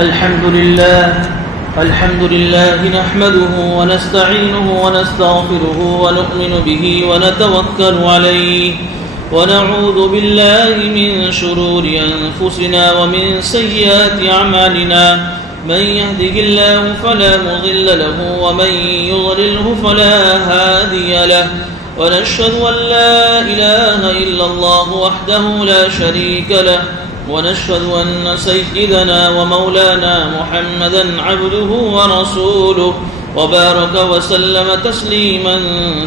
الحمد لله نحمده ونستعينه ونستغفره ونؤمن به ونتوكل عليه ونعوذ بالله من شرور أنفسنا ومن سيئات أعمالنا من يهده الله فلا مضل له ومن يضلله فلا هادي له ونشهد أن لا إله إلا الله وحده لا شريك له ونشهد أن سيدنا ومولانا محمدا عبده ورسوله وبارك وسلم تسليما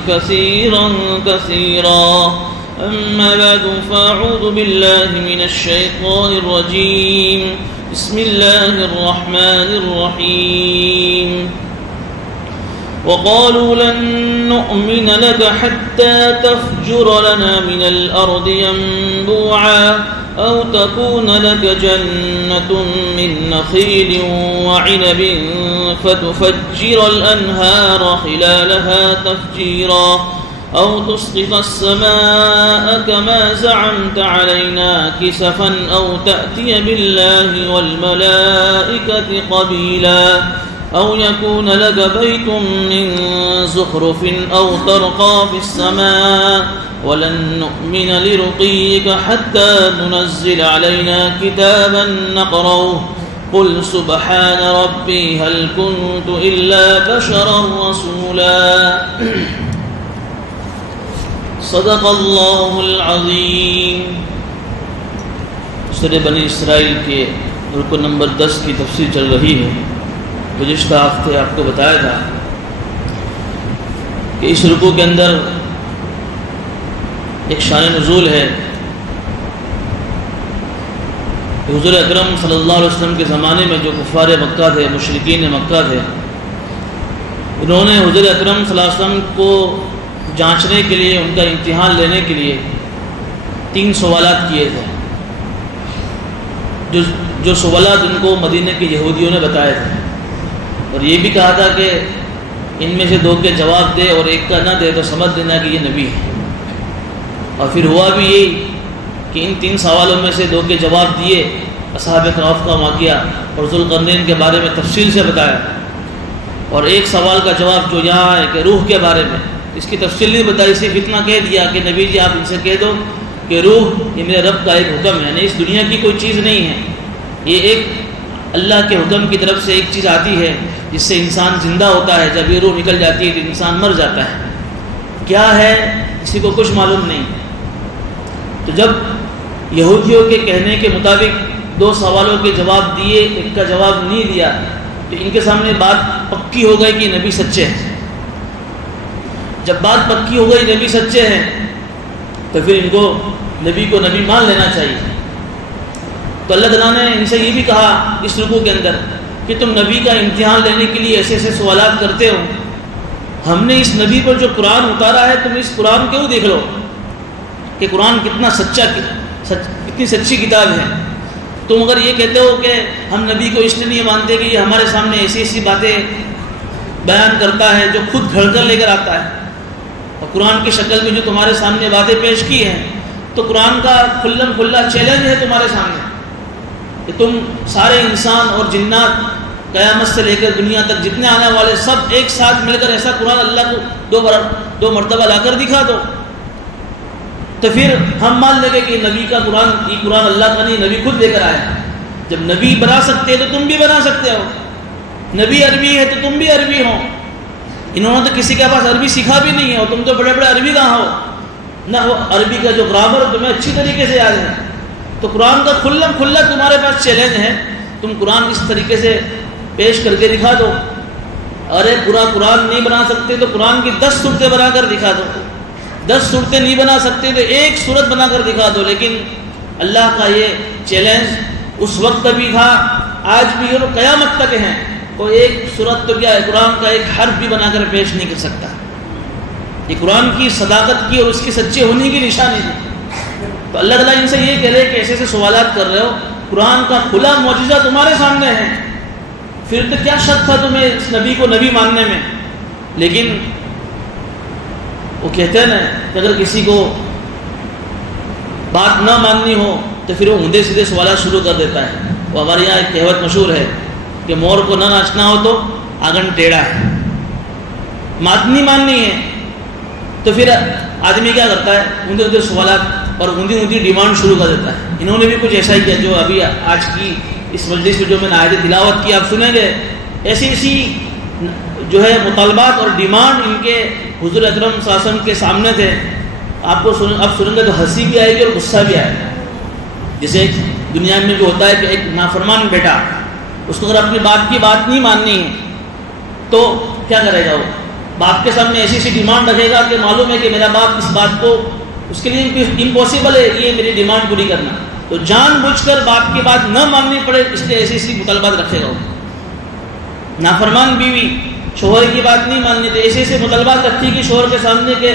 كثيرا كثيرا أما بعد فأعوذ بالله من الشيطان الرجيم بسم الله الرحمن الرحيم وقالوا لن نؤمن لك حتى تفجر لنا من الأرض ينبوعا أو تكون لك جنة من نخيل وعنب فتفجر الأنهار خلالها تفجيرا أو تسقط السماء كما زعمت علينا كسفا أو تأتي بالله والملائكة قبيلا أو يكون لك بيت من زخرف أو ترقى في السماء ولن نؤمن لرقيك حتى تنزل علينا كتابا نقرأه قل سبحان ربي هل كنت إلا بشرا رسولا صدق الله العظيم. سورہ بنی اسرائیل کے رکن نمبر 10 کی تفسیر چل رہی ہے. گزشتہ ہفتے آپ کو بتایا تھا کہ اس رکوع کے اندر ایک شان نزول ہے. حضور اکرم صلی اللہ علیہ وسلم کے زمانے میں جو کفار مکہ تھے، مشرکین مکہ تھے، انہوں نے حضور اکرم صلی اللہ علیہ وسلم کو جانچنے کے لیے، ان کا امتحان لینے کے لیے 3 سوالات کیے تھے. جو سوالات ان کو مدینہ کے یہودیوں نے بتائے تھے، اور یہ بھی کہا تھا کہ ان میں سے 2 کے جواب دے اور 1 کا نہ دے تو سمجھ دینا کہ یہ نبی ہے. اور پھر ہوا بھی یہی کہ ان 3 سوالوں میں سے 2 کے جواب دیے، اصحاب کہف کا واقعہ اور ذوالقرنین کے بارے میں تفصیل سے بتایا، اور 1 سوال کا جواب جو یہاں ہے کہ روح کے بارے میں، اس کی تفصیل نہیں بتائی، صرف اتنا کہہ دیا کہ نبی جی آپ ان سے کہہ دو کہ روح یہ میرے رب کا ایک حکم ہے، یعنی اس دنیا کی کوئی چیز نہیں ہے، یہ ایک اللہ کے حکم کی طرف سے ایک چیز آتی ہے جس سے انسان زندہ ہوتا ہے. جب یہ روح نکل جاتی ہے تو انسان مر جاتا ہے. کیا ہے کسی کو کچھ معلوم نہیں. تو جب یہودیوں کے کہنے کے مطابق 2 سوالوں کے جواب دیے، 1 کا جواب نہیں دیا، تو ان کے سامنے بات پکی ہو گئی کہ نبی سچے ہیں. جب بات پکی ہو گئی نبی سچے ہیں تو پھر ان کو نبی مان لینا چاہیے. تو اللہ تعالیٰ نے ان سے یہ بھی کہا اس رکوع کے اندر کہ تم نبی کا امتحان لینے کے لیے ایسے ایسے سوالات کرتے ہو، ہم نے اس نبی پر جو قرآن اتارا ہے تم اس قرآن کیوں دیکھ لو کہ قرآن کتنا کتنی سچی کتاب ہے. تم اگر یہ کہتے ہو کہ ہم نبی کو اس لیے نہیں مانتے کہ یہ ہمارے سامنے ایسی ایسی باتیں بیان کرتا ہے جو خود گھڑ کر لے کر آتا ہے، اور قرآن کی شکل میں جو تمہارے سامنے باتیں پیش کی ہیں، تو قرآن کا کھلم کھلا چیلنج ہے تمہارے سامنے کہ تم سارے انسان اور جنات قیامت سے لے کر دنیا تک جتنے آنے والے سب ایک ساتھ مل کر ایسا قرآن اللہ کو 2 مرتبہ لا کر دکھا دو، تو پھر ہم مان لیں گے کہ نبی کا قرآن، یہ قرآن اللہ کا نہیں، نبی خود لے کر آیا. جب نبی بنا سکتے ہیں تو تم بھی بنا سکتے ہو. نبی عربی ہے تو تم بھی عربی ہو. انہوں نے تو کسی کے پاس عربی سیکھا بھی نہیں ہے، اور تم تو بڑے بڑے عربی کہاں ہو نہ. وہ عربی کا جو گرامر تمہیں اچھی طریقے سے یاد ہے. تو قرآن کا کھلم کھلا تمہارے پاس چیلنج ہے، تم قرآن اس طریقے سے پیش کر کے دکھا دو. ارے پورا قرآن نہیں بنا سکتے تو قرآن کی 10 صورتیں بنا کر دکھا دو. 10 صورتیں نہیں بنا سکتے تو 1 صورت بنا کر دکھا دو. لیکن اللہ کا یہ چیلنج اس وقت بھی تھا، آج بھی اور قیامت تک ہیں. کوئی 1 صورت تو کیا ہے، قرآن کا 1 حرف بھی بنا کر پیش نہیں کر سکتا. یہ قرآن کی صداقت کی اور اس کی سچے ہونے کی نشانی ہے. تو اللہ تعالیٰ ان سے یہ کہہ رہے کہ ایسے ایسے سوالات کر رہے ہو، قرآن کا کھلا معجزہ تمہارے سامنے ہے، پھر تو کیا شک تھا تمہیں اس نبی کو نبی ماننے میں. لیکن وہ کہتے ہیں نا کہ اگر کسی کو بات نہ ماننی ہو تو پھر وہ اونھے سیدھے سوالات شروع کر دیتا ہے. وہ ہمارے یہاں ایک کہوت مشہور ہے کہ مور کو نہ ناچنا ہو تو آنگن ٹیڑھا ہے، ماتنی ماننی ہے تو پھر آدمی کیا کرتا ہے، اندھے اندھے سوالات اور اندھی ڈیمانڈ شروع کر دیتا ہے۔ انہوں نے بھی کچھ ایسا ہی کیا جو ابھی آج کی اس مجلس میں جو میں نے آیت تلاوت کی آپ سنیں گے، ایسی جو ہے مطالبات اور ڈیمانڈ ان کے حضور اکرم صلی اللہ علیہ وسلم کے سامنے تھے۔ آپ کو اب سنیں گے تو ہنسی بھی آئے گی اور غصہ بھی آئے گا۔ جیسے دنیا میں جو ہوتا ہے کہ ایک نافرمان بیٹا، اس کو اگر اپنی باپ کی بات نہیں ماننی ہے تو کیا کرے گا، وہ باپ کے سامنے ایسی ڈیمانڈ رکھے گا کہ معلوم ہے کہ میرا باپ اس بات کو، اس کے لیے امپاسبل ہے یہ میری ڈیمانڈ پوری کرنا، تو جان بوجھ کر باپ کی بات نہ ماننی پڑے اس لیے ایسی مطالبات رکھے گا۔ نافرمان بیوی شوہر کی بات نہیں ماننی تو ایسے مطالبات رکھی کہ شوہر کے سامنے کہ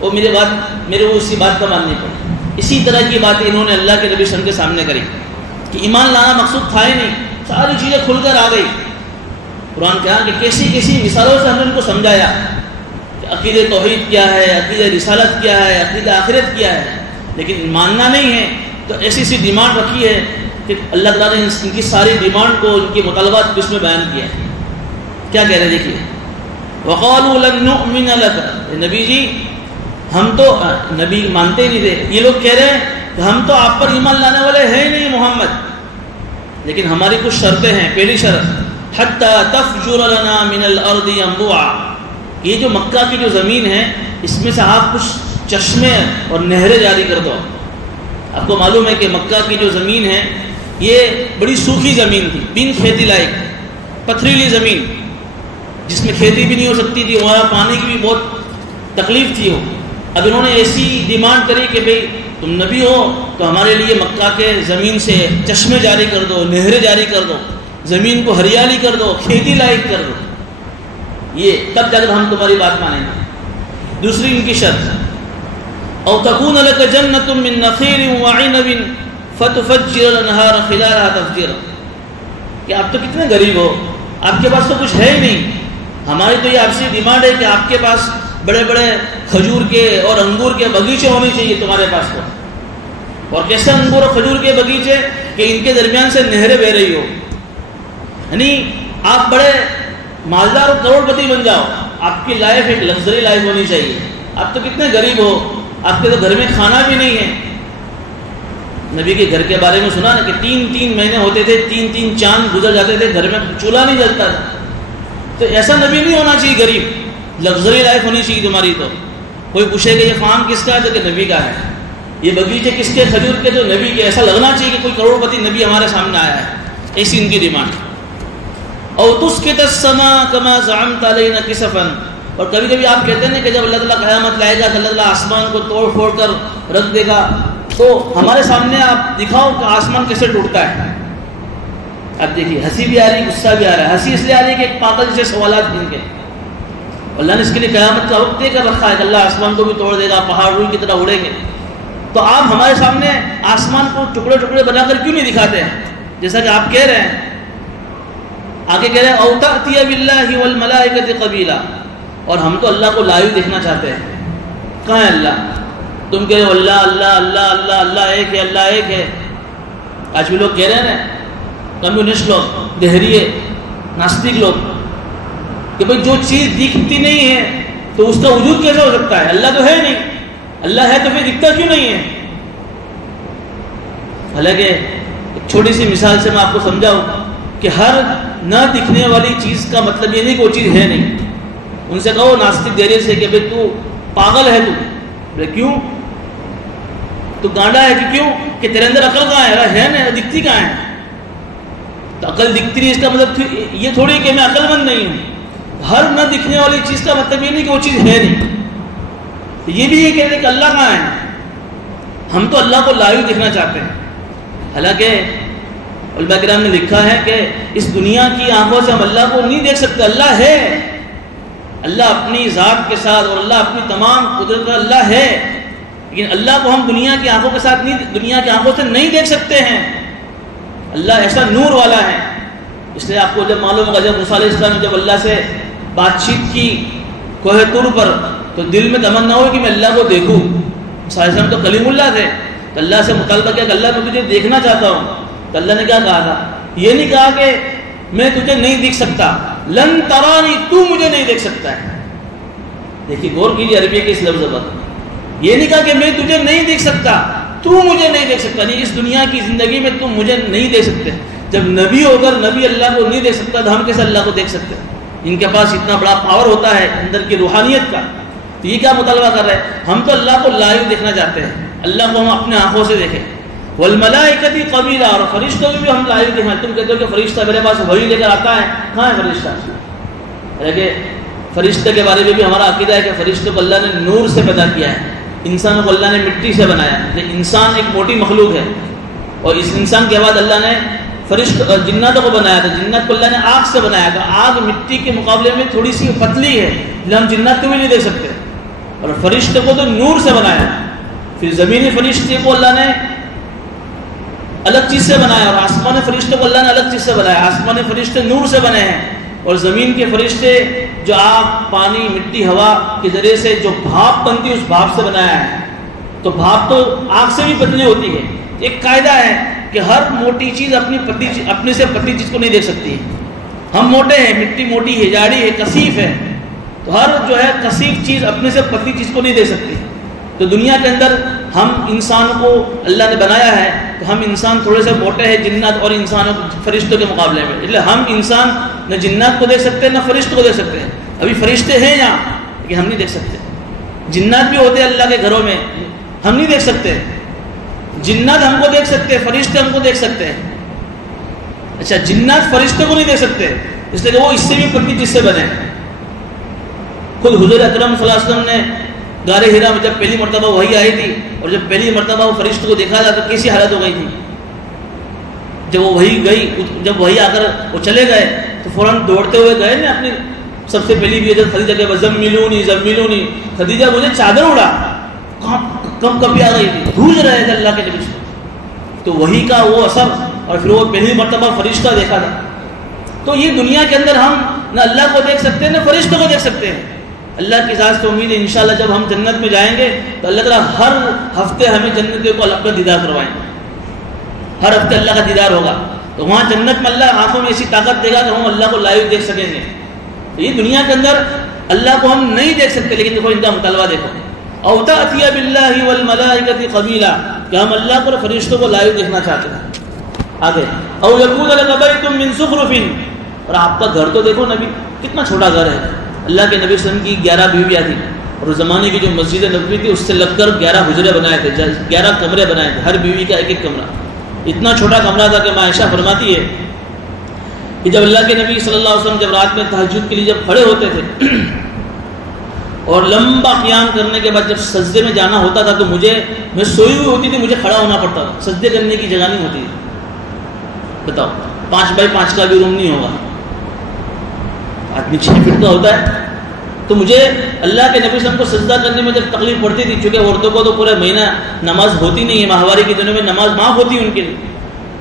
وہ میرے اس کی بات نہ ماننی پڑے۔ اسی طرح کی باتیں انہوں نے اللہ کے نبی صلی اللہ علیہ وسلم کے سامنے کری کہ ایمان لانا مقصود تھا ہی نہیں، ساری چیزیں کھل کر آ گئی۔ قرآن کہا کہ کیسی مثالوں سے ہم نے ان کو سمجھایا کہ عقیدہ توحید کیا ہے، عقیدہ رسالت کیا ہے، عقیدہ آخرت کیا ہے، لیکن ماننا نہیں ہے تو ایسی ڈیمانڈ رکھی ہے کہ اللہ تعالیٰ نے ان کی ساری ڈیمانڈ کو، ان کے مطالبات اس میں بیان کیا ہے۔ کیا کہہ رہے دیکھیے، وَقَالُوا لَن نُؤْمِنَ لَكَ، نبی جی ہم تو، نبی مانتے نہیں تھے، یہ لوگ کہہ رہے ہیں کہ ہم تو آپ پر ایمان لانے والے ہیں نہیں محمد، لیکن ہماری کچھ شرطیں ہیں۔ پہلی شرط حَتَّى تَفْجُرَ لَنَا مِنَ الْأَرْضِ يَنبُوعًا، یہ جو مکہ کی جو زمین ہے اس میں سے آپ کچھ چشمے اور نہریں جاری کر دو۔ آپ کو معلوم ہے کہ مکہ کی جو زمین ہے یہ بڑی سوکھی زمین تھی، بن کھیتی لائق، پتھریلی زمین جس میں کھیتی بھی نہیں ہو سکتی تھی، وہاں پانی کی بھی بہت تکلیف تھی ہو۔ اب انہوں نے ایسی ڈیمانڈ کری کہ بھئی تم نبی ہو تو ہمارے لیے مکہ کے زمین سے چشمے جاری کر دو، نہریں جاری کر دو، زمین کو ہریالی کر دو، کھیتی لائق کر دو، یہ تب جا کر ہم تمہاری بات مانیں گے۔ دوسری ان کی شرط او تکون لک جنۃ من نخیل وعنب فتفجر الانہار خلالها تفجیرا، کہ آپ تو کتنے غریب ہو، آپ کے پاس تو کچھ ہے ہی نہیں، ہماری تو یہ آپ سے ڈیمانڈ ہے کہ آپ کے پاس بڑے بڑے کھجور کے اور انگور کے باغیچے ہونے چاہیے تمہارے پاس تو، اور کیسے انگور اور کھجور کے باغیچے کہ ان کے درمیان سے نہریں بہ رہی ہو، یعنی آپ بڑے مالدار اور کروڑ پتی بن جاؤ، آپ کی لائف ایک لگژری لائف ہونی چاہیے، آپ تو کتنے غریب ہو، آپ کے تو گھر میں کھانا بھی نہیں ہے۔ نبی کے گھر کے بارے میں سنا نا کہ 3 مہینے ہوتے تھے، 3 چاند گزر جاتے تھے، گھر میں چولہا نہیں جلتا تھا، تو ایسا نبی نہیں ہونا چاہیے غریب، لگژری لائف ہونی چاہیے تمہاری۔ تو کوئی پوچھے کہ یہ فارم کس کا ہے تو کہ نبی کا ہے، یہ باغیچے کس کے، کھجور کے، تو نبی کے، ایسا لگنا چاہیے کہ کوئی کروڑ پتی نبی ہمارے سامنے آیا ہے، ایسی ان کی ڈیمانڈ۔ او تسقط السماء كما زعمت علينا كسفا، اور کبھی کبھی آپ کہتے ہیں کہ جب اللہ تعالیٰ قیامت لائے گا تو اللہ تعالیٰ آسمان کو توڑ پھوڑ کر رکھ دے گا، تو ہمارے سامنے آپ دکھاؤ کہ آسمان کیسے ٹوٹتا ہے۔ اب دیکھیے ہنسی بھی آ رہی، غصہ بھی آ رہا ہے۔ ہنسی اس لیے آ رہی ہے کہ ایک پاگل جیسے سوالات جن کے اللہ نے اس کے لیے قیامت کا وقت دے کر رکھا ہے کہ اللہ آسمان کو بھی توڑ دے گا، پہاڑ روئی کی طرح اڑیں گے، تو آپ ہمارے سامنے آسمان کو ٹکڑے ٹکڑے بنا کر کیوں نہیں دکھاتے ہیں جیسا کہ آپ کہہ رہے ہیں۔ آگے کہہ رہے ہیں او تأتی باللہ والملائکۃ قبیلا، اور ہم تو اللہ کو لائیو دیکھنا چاہتے ہیں۔ کہاں ہے اللہ؟ تم کہہ رہے ہو اللہ اللہ اللہ اللہ اللہ ایک ہے، اللہ ایک ہے۔ آج بھی لوگ کہہ رہے ہیں نا، کمیونسٹ لوگ، دہریے، ناستک لوگ، کہ بھئی جو چیز دکھتی نہیں ہے تو اس کا وجود کیسے ہو سکتا ہے؟ اللہ تو ہے نہیں، اللہ ہے تو پھر دکھتا کیوں نہیں ہے؟ حالانکہ ایک چھوٹی سی مثال سے میں آپ کو سمجھاؤں کہ ہر نہ دکھنے والی چیز کا مطلب یہ نہیں کہ وہ چیز ہے نہیں۔ ان سے کہو ناستک دہریے سے کہ بھئی تو پاگل ہے، تو بولے کیوں؟ تو گانڈا ہے کہ کیوں؟ کہ تیرے اندر عقل کہاں ہے نا، دکھتی کہاں ہے؟ تو عقل دکھتی نہیں، اس کا مطلب یہ تھوڑی کہ میں عقل مند نہیں ہوں۔ ہر نہ دکھنے والی چیز کا مطلب یہ نہیں کہ وہ چیز ہے نہیں۔ یہ بھی یہ کہتے ہیں کہ اللہ کہاں ہے، ہم تو اللہ کو لائیو دیکھنا چاہتے ہیں۔ حالانکہ علماء کرام نے لکھا ہے کہ اس دنیا کی آنکھوں سے ہم اللہ کو نہیں دیکھ سکتے، اللہ ہے، اللہ اپنی ذات کے ساتھ اور اللہ اپنی تمام قدرت کا اللہ ہے، لیکن اللہ کو ہم دنیا کی آنکھوں کے ساتھ نہیں، دنیا کی آنکھوں سے نہیں دیکھ سکتے ہیں۔ اللہ ایسا نور والا ہے، اس لیے آپ کو جب معلوم ہوگا جب موسیٰ علیہ السلام نے جب اللہ سے بات چیت کی کوہ طور پر تو دل میں تمنا ہو کہ میں اللہ کو دیکھوں۔ موسیٰ علیہ السلام تو کلیم اللہ تھے، تو اللہ سے مطالبہ کیا کہ اللہ میں تجھے دیکھنا چاہتا ہوں، تو اللہ نے کیا کہا تھا یہ نہیں کہا کہ میں تجھے نہیں دیکھ سکتا، لن ترانی، تو مجھے نہیں دیکھ سکتا ہے. دیکھیے غور کیجیے عربی کے اس لفظ پر. یہ نہیں کہا کہ میں تجھے نہیں دیکھ سکتا، تو مجھے نہیں دیکھ سکتا. نہیں، اس دنیا کی زندگی میں تم مجھے نہیں دیکھ سکتے. جب نبی ہو کر نبی اللہ کو نہیں دیکھ سکتا تو ہم کیسے اللہ کو دیکھ سکتے ہیں؟ ان کے پاس اتنا بڑا پاور ہوتا ہے اندر کی روحانیت کا. تو یہ کیا مطالبہ کر رہے ہیں؟ ہم تو اللہ کو لائیو دیکھنا چاہتے ہیں، اللہ کو ہم اپنے آنکھوں سے دیکھیں. والملائکۃ قبیلا، اور فرشتوں بھی ہم لائیو دیکھیں. تم کہتے ہو کہ فرشتہ میرے پاس وہی لے کر آتا ہے، کہاں ہے فرشتہ؟ کہ فرشتے کے بارے میں بھی ہمارا عقیدہ ہے کہ فرشتے کو اللہ نے نور سے پیدا کیا ہے، انسانوں کو اللہ نے مٹی سے بنایا. لیکن انسان ایک موٹی مخلوق ہے، اور اس انسان کے بعد اللہ نے جناتوں کو بنایا تھا. جنات کو اللہ نے آگ سے بنایا تھا. آگ مٹی کے مقابلے میں تھوڑی سی پتلی ہے، ہم جنات کو بھی نہیں دیکھ سکتے. اور فرشتے کو تو نور سے بنایا. پھر زمینی فرشتے کو اللہ نے الگ چیز سے بنایا، اور آسمانی فرشتے کو اللہ نے الگ چیز سے بنایا. آسمانی فرشتے نور سے بنے ہیں، اور زمین کے فرشتے جو آگ، پانی، مٹی، ہوا کے ذریعے سے جو بھاپ بنتی ہے اس بھاپ سے بنایا ہے. تو بھاپ تو آگ سے بھی پتلی ہوتی ہے. ایک قاعدہ ہے کہ ہر موٹی چیز اپنے سے پتلی چیز کو نہیں دیکھ سکتی. ہم موٹے ہیں، مٹی موٹی ہے، جاڑی ہے، کثیف ہے، تو ہر جو ہے کثیف چیز اپنے سے پتلی چیز کو نہیں دیکھ سکتی. تو دنیا کے اندر ہم انسان کو اللہ نے بنایا ہے، تو ہم انسان تھوڑے سے موٹے ہیں جنات اور انسانوں فرشتوں کے مقابلے میں. اس لیے ہم انسان نہ جنات کو دیکھ سکتے نہ فرشتوں کو دیکھ سکتے ہیں. ابھی فرشتے ہیں یہاں لیکن ہم نہیں دیکھ سکتے. جنات بھی ہوتے ہیں اللہ کے گھروں میں، ہم نہیں دیکھ سکتے. جنات ہم کو دیکھ سکتے، فرشتے ہم کو دیکھ سکتے ہیں. اچھا، جنات فرشتے کو نہیں دیکھ سکتے اس لیے کہ وہ اس سے بھی پتلی چیز سے بنے. خود حضور اکرم صلی اللہ علیہ وسلم نے غار حرا میں جب پہلی مرتبہ وحی آئی تھی، اور جب پہلی مرتبہ وہ فرشتے کو دیکھا تھا تو کیسی حالت ہو گئی تھی. جب وہ وحی گئی، جب وحی آ کر وہ چلے گئے تو فوراً دوڑتے ہوئے گئے نا اپنی سب سے پہلی بھی حضرت خدیجہ کے زملونی زملونی، خدیجہ مجھے چادر اڑا. کم کبھی آ گئی تھی، بھوج رہے تھے اللہ کے نبی سے. تو وحی کا وہ اثر، اور پھر وہ پہلی مرتبہ فرشتہ دیکھا تھا. تو یہ دنیا کے اندر ہم نہ اللہ کو دیکھ سکتے ہیں نہ فرشتوں کو دیکھ سکتے ہیں. اللہ کی ذات سے امید ہے انشاءاللہ جب ہم جنت میں جائیں گے تو اللہ تعالیٰ ہر ہفتے ہمیں جنت کو اللہ کا دیدار کروائیں گے. ہر ہفتے اللہ کا دیدار ہوگا، تو وہاں جنت میں اللہ آنکھوں میں ایسی طاقت دے گا کہ ہم اللہ کو لائیو دیکھ سکیں گے. تو یہ دنیا کے اندر اللہ کو ہم نہیں دیکھ سکتے، لیکن دیکھو ان کا مطالبہ دیکھو. او تأتی باللہ والملائکۃ قبیلا، کہ ہم اللہ کو اور فرشتوں کو لائیو دیکھنا چاہتے ہیں. آگے او یکون لک بیت من زخرف، اور آپ کا گھر تو دیکھو نبی کتنا چھوٹا گھر ہے. اللہ کے نبی صلی اللہ علیہ وسلم کی 11 بیویاں تھیں، اور اس زمانے کی جو مسجد نبوی تھی اس سے لگ کر 11 حجرے بنائے تھے، 11 کمرے بنائے تھے، ہر بیوی کا ایک ایک کمرہ. اتنا چھوٹا کمرہ تھا کہ عائشہ فرماتی ہے کہ جب اللہ کے نبی صلی اللہ علیہ وسلم جب رات میں تہجد کے لیے جب کھڑے ہوتے تھے اور لمبا قیام کرنے کے بعد جب سجدے میں جانا ہوتا تھا تو میں سوئی ہوئی ہوتی تھی، مجھے کھڑا ہونا پڑتا تھا. سجدے کرنے کی جگہ نہیں ہوتی. بتاؤ 5x5 کا بھی روم نہیں ہوگا، آدمی 6 فٹ کا ہوتا ہے. تو مجھے اللہ کے نبی صلی اللہ علیہ وسلم کو سجدہ کرنے میں جب تکلیف پڑتی تھی، چونکہ عورتوں کو تو پورے مہینہ نماز ہوتی نہیں ہے، ماہواری کے دنوں میں نماز معاف ہوتی ہے ان کے لیے،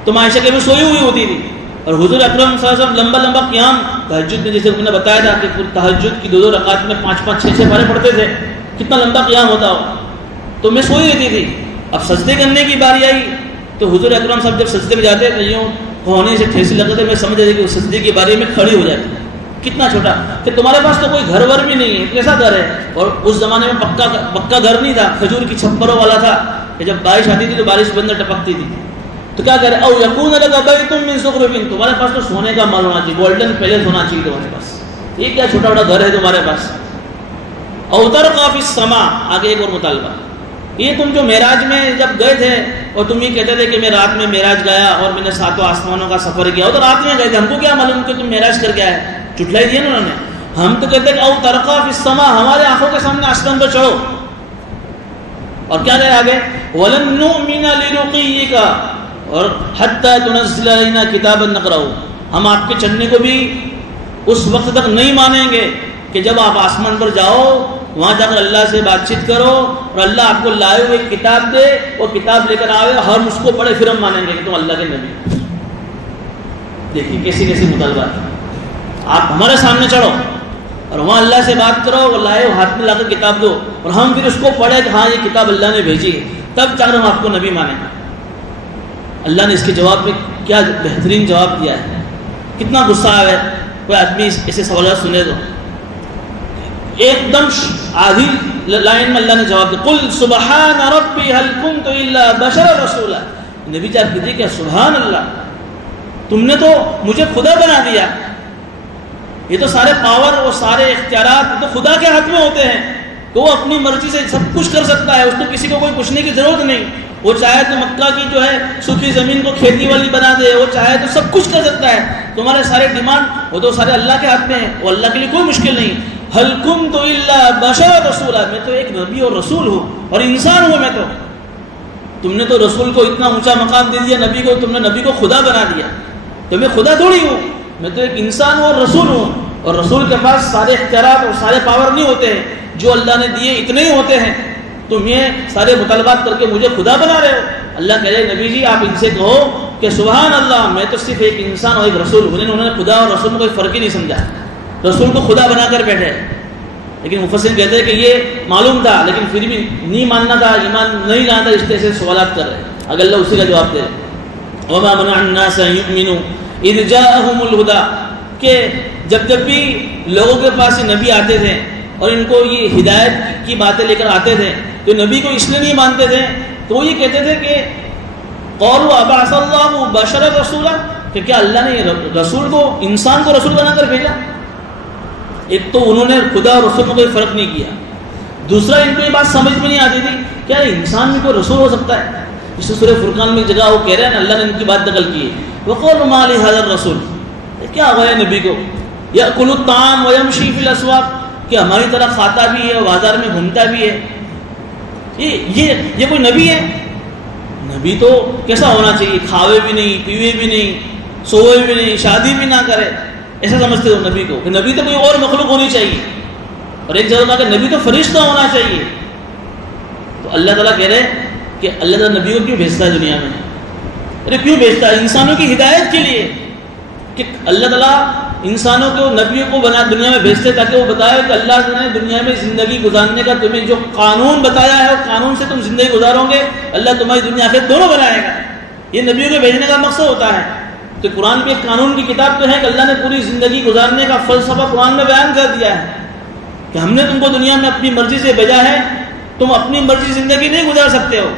تو عائشہ کے میں سوئی ہوئی ہوتی تھی. اور حضور اکرم صلی اللہ علیہ وسلم لمبا لمبا قیام تہجد میں، جیسے میں نے بتایا تھا کہ تہجد کی 2 رکعت میں 5 6 پارے پڑھتے تھے، کتنا لمبا قیام ہوتا ہو. تو میں سوئی رہتی تھی. اب سجدے کرنے کی باری آئی تو حضور اکرم صاحب جب سجدے میں جاتے تو یوں ہونے سے ٹھیسی لگتے تھے، میں سمجھ رہی تھی کہ وہ سجدے کی باری میں کھڑی ہو جاتی. کتنا چھوٹا کہ تمہارے پاس تو کوئی گھر ور بھی نہیں ہے، کیسا گھر ہے. اور اس زمانے میں پکا گھر نہیں تھا، کھجور کی چھپروں والا تھا کہ جب بارش آتی تھی تو بارش کے اندر ٹپکتی تھی. تو کیا کرے، او یکون لک بیت من زخرف، تمہارے پاس تو سونے کا مال ہونا چاہیے، گولڈن پیلیس ہونا چاہیے تمہارے پاس. یہ کیا چھوٹا بڑا گھر ہے تمہارے پاس. او ترقی فی السماء، آگے ایک اور مطالبہ، یہ تم جو معراج میں جب گئے تھے اور تم یہ کہتے تھے کہ میں رات میں معراج گیا اور میں نے 7 آسمانوں کا سفر کیا، تو رات میں گئے تھے، ہم کو کیا معلوم کہ تم معراج کر کے آئے. چٹلائی دیا نا انہوں نے. ہم تو کہتے ہیں کہ او ترقی فی السماء، ہمارے آنکھوں کے سامنے آسمان پر چڑھو. اور کیا کہے آگے، ولن نؤمن لرقیک اور حتی تنزل علینا کتابا نقرأہ، ہم آپ کے چڑھنے کو بھی اس وقت تک نہیں مانیں گے کہ جب آپ آسمان پر جاؤ، وہاں جا کر اللہ سے بات چیت کرو اور اللہ آپ کو لائے ہوئے کتاب دے، وہ کتاب لے کر آئے، ہم اس کو پڑھے، پھر ہم مانیں گے کہ تم اللہ کے نبی. دیکھیے کیسی کیسی مطالبات. آپ ہمارے سامنے چڑھو اور وہاں اللہ سے بات کرو، وہ لائے ہاتھ میں لا کر کتاب دو اور ہم پھر اس کو پڑھے کہ ہاں یہ کتاب اللہ نے بھیجی ہے، تب جا کر ہم آپ کو نبی مانیں. اللہ نے اس کے جواب میں کیا بہترین جواب دیا ہے. کتنا غصہ آیا ہے کوئی آدمی ایسے سوالات سنے تو. ایک دم آدھی لائن میں اللہ نے جواب دیا, قل سبحان ربی هل كنت الا بشر رسولا. نبی جی آپ کہتے کہ سبحان اللہ, تم نے تو مجھے خدا بنا دیا. یہ تو سارے پاور اور سارے اختیارات تو خدا کے ہاتھ میں ہوتے ہیں کہ وہ اپنی مرضی سے سب کچھ کر سکتا ہے, اس کو کسی کو کوئی پوچھنے کی ضرورت نہیں. وہ چاہے تو مکہ کی جو ہے سوکھی زمین کو کھیتی والی بنا دے, وہ چاہے تو سب کچھ کر سکتا ہے. تمہارے سارے ڈیمانڈ وہ تو سارے اللہ کے ہاتھ میں ہیں, وہ اللہ کے لیے کوئی مشکل نہیں. هل كنت الا بشر رسولا, میں تو ایک نبی اور رسول ہوں اور انسان ہوں میں تو. تم نے تو رسول کو اتنا اونچا مقام دے دیا, نبی کو تم نے نبی کو خدا بنا دیا. تو میں خدا تھوڑی ہوں, میں تو ایک انسان ہوں اور رسول ہوں. اور رسول کے پاس سارے اختیارات اور سارے پاور نہیں ہوتے ہیں, جو اللہ نے دیے اتنے ہی ہوتے ہیں. تم یہ سارے مطالبات کر کے مجھے خدا بنا رہے ہو. اللہ کہہ رہے نبی جی آپ ان سے کہو کہ سبحان اللہ, میں تو صرف ایک انسان اور ایک رسول ہوں. انہوں نے خدا اور رسول میں کوئی فرق ہی نہیں سمجھا, رسول کو خدا بنا کر بیٹھے. لیکن مفسرین کہتے ہیں کہ یہ معلوم تھا لیکن پھر بھی نہیں ماننا تھا, ایمان نہیں لانا تھا, اس طرح سے سوالات کر رہے. اگر اللہ اسی کا جواب دے وما منع الناس ان يؤمنوا اذ جاءهم الهدى, کہ جب بھی لوگوں کے پاس یہ نبی آتے تھے اور ان کو یہ ہدایت کی باتیں لے کر آتے تھے تو نبی کو اس لیے نہیں مانتے تھے, تو وہ یہ کہتے تھے کہ قالوا ابعث الله بشرا رسولا, کہ کیا اللہ نے رسول کو انسان کو رسول بنا کر بھیجا. ایک تو انہوں نے خدا اور رسول میں کوئی فرق نہیں کیا, دوسرا ان کو یہ بات سمجھ میں نہیں آتی تھی کیا انسان میں کوئی رسول ہو سکتا ہے. اس سورہ فرقان میں ایک جگہ وہ کہہ رہے ہیں اللہ نے ان کی بات نقل کی ہے, وقالوا ما لهذا الرسول, کیا ہوا ہے نبی کو, یاکل الطعام ویمشی فی الاسواق, کہ ہماری طرح کھاتا بھی ہے بازار میں گھومتا بھی ہے. یہ کوئی نبی ہے؟ نبی تو کیسا ہونا چاہیے, کھاوے بھی نہیں, پیوے بھی نہیں, سوئے بھی نہیں, شادی بھی نہ کرے, ایسا سمجھتے ہو نبی کو کہ نبی تو کوئی اور مخلوق ہونی چاہیے. اور ایک جگہ کہ نبی تو فرشتہ ہونا چاہیے. تو اللہ تعالیٰ کہہ رہے کہ اللہ تعالیٰ نبی کو کیوں بھیجتا ہے دنیا میں؟ ارے کیوں بھیجتا ہے؟ انسانوں کی ہدایت کے لیے. کہ اللہ تعالیٰ انسانوں کو نبیوں کو بنا دنیا میں بھیجتے تاکہ وہ بتائے کہ اللہ نے دنیا میں زندگی گزارنے کا تمہیں جو قانون بتایا ہے اور قانون سے تم زندگی گزارو گے, اللہ تمہاری دنیا آخرت دونوں بنائے گا. یہ نبیوں کو بھیجنے کا مقصد ہوتا ہے. تو قرآن بھی ایک قانون کی کتاب تو ہے کہ اللہ نے پوری زندگی گزارنے کا فلسفہ قرآن میں بیان کر دیا ہے کہ ہم نے تم کو دنیا میں اپنی مرضی سے بھیجا ہے, تم اپنی مرضی سے زندگی نہیں گزار سکتے ہو.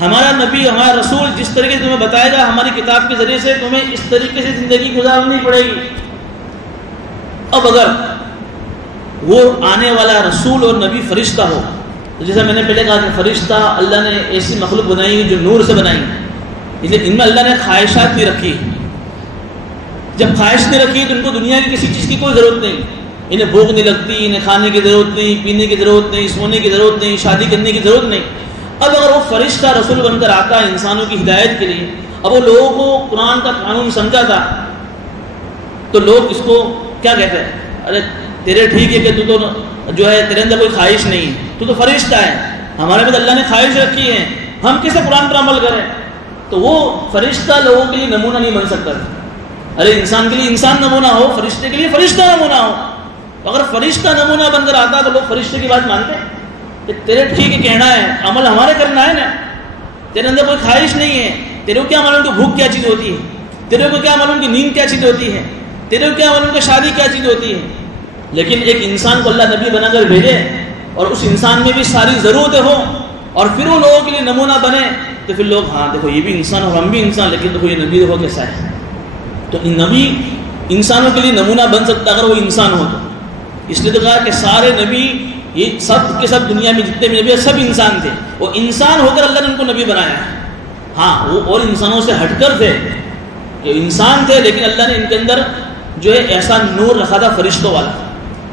ہمارا نبی ہمارا رسول جس طریقے سے تمہیں بتائے گا ہماری کتاب کے ذریعے سے تمہیں اس طریقے سے زندگی گزارنی پڑے گی. اب اگر وہ آنے والا رسول اور نبی فرشتہ ہو, تو جیسا میں نے پہلے کہا کہ فرشتہ اللہ نے ایسی مخلوق بنائی جو نور سے بنائی, اس لیے ان میں اللہ نے خواہشات بھی رکھی. جب خواہش نہیں رکھی تو ان کو دنیا کی کسی چیز کی کوئی ضرورت نہیں, انہیں بھوک نہیں لگتی, انہیں کھانے کی ضرورت نہیں, پینے کی ضرورت نہیں, سونے کی ضرورت نہیں, شادی کرنے کی ضرورت نہیں. اب اگر وہ فرشتہ رسول بن کر آتا ہے انسانوں کی ہدایت کے لیے, اب وہ لوگوں کو قرآن کا قانون سمجھا تھا, تو لوگ اس کو کیا کہتے ہیں, ارے تیرے ٹھیک ہے کہ تو جو ہے تیرے اندر کوئی خواہش نہیں, تو فرشتہ ہے, ہمارے میں اللہ نے خواہش رکھی ہے, ہم کیسے قرآن پر عمل کریں. تو وہ فرشتہ لوگوں کے لیے نمونہ نہیں بن سکتا. ارے انسان کے لیے انسان نمونہ ہو, فرشتے کے لیے فرشتہ نمونہ ہو. اگر فرشتہ نمونہ بن کر آتا تو لوگ فرشتے کی بات مانتے کہ تیرے ٹھیک ہے کہنا ہے, عمل ہمارے کرنا ہے نا, تیرے اندر کوئی خواہش نہیں ہے, تیرے کو کیا معلوم کہ بھوک کیا چیز ہوتی ہے, تیرے کو کیا معلوم کہ نیند کیا چیز ہوتی ہے, تیرے کو کیا معلوم کہ شادی کیا چیز ہوتی ہے. لیکن ایک انسان کو اللہ نبی بنا کر بھیجے اور اس انسان میں بھی ساری ضرورتیں ہوں اور پھر وہ لوگوں کے لیے نمونہ بنے, تو پھر لوگ ہاں دیکھو یہ بھی انسان اور ہم بھی انسان, لیکن دیکھو یہ نبی دیکھو کیسا ہے. تو نبی انسانوں کے لیے نمونہ بن سکتا اگر وہ انسان ہو تو. اس لیے تو کہا کہ سارے نبی یہ سب کے سب دنیا میں جتنے بھی نبی سب انسان تھے, وہ انسان ہو کر اللہ نے ان کو نبی بنایا ہے. ہاں وہ اور انسانوں سے ہٹ کر تھے کہ انسان تھے, لیکن اللہ نے ان کے اندر جو ہے ایسا نور رکھا تھا فرشتوں والا.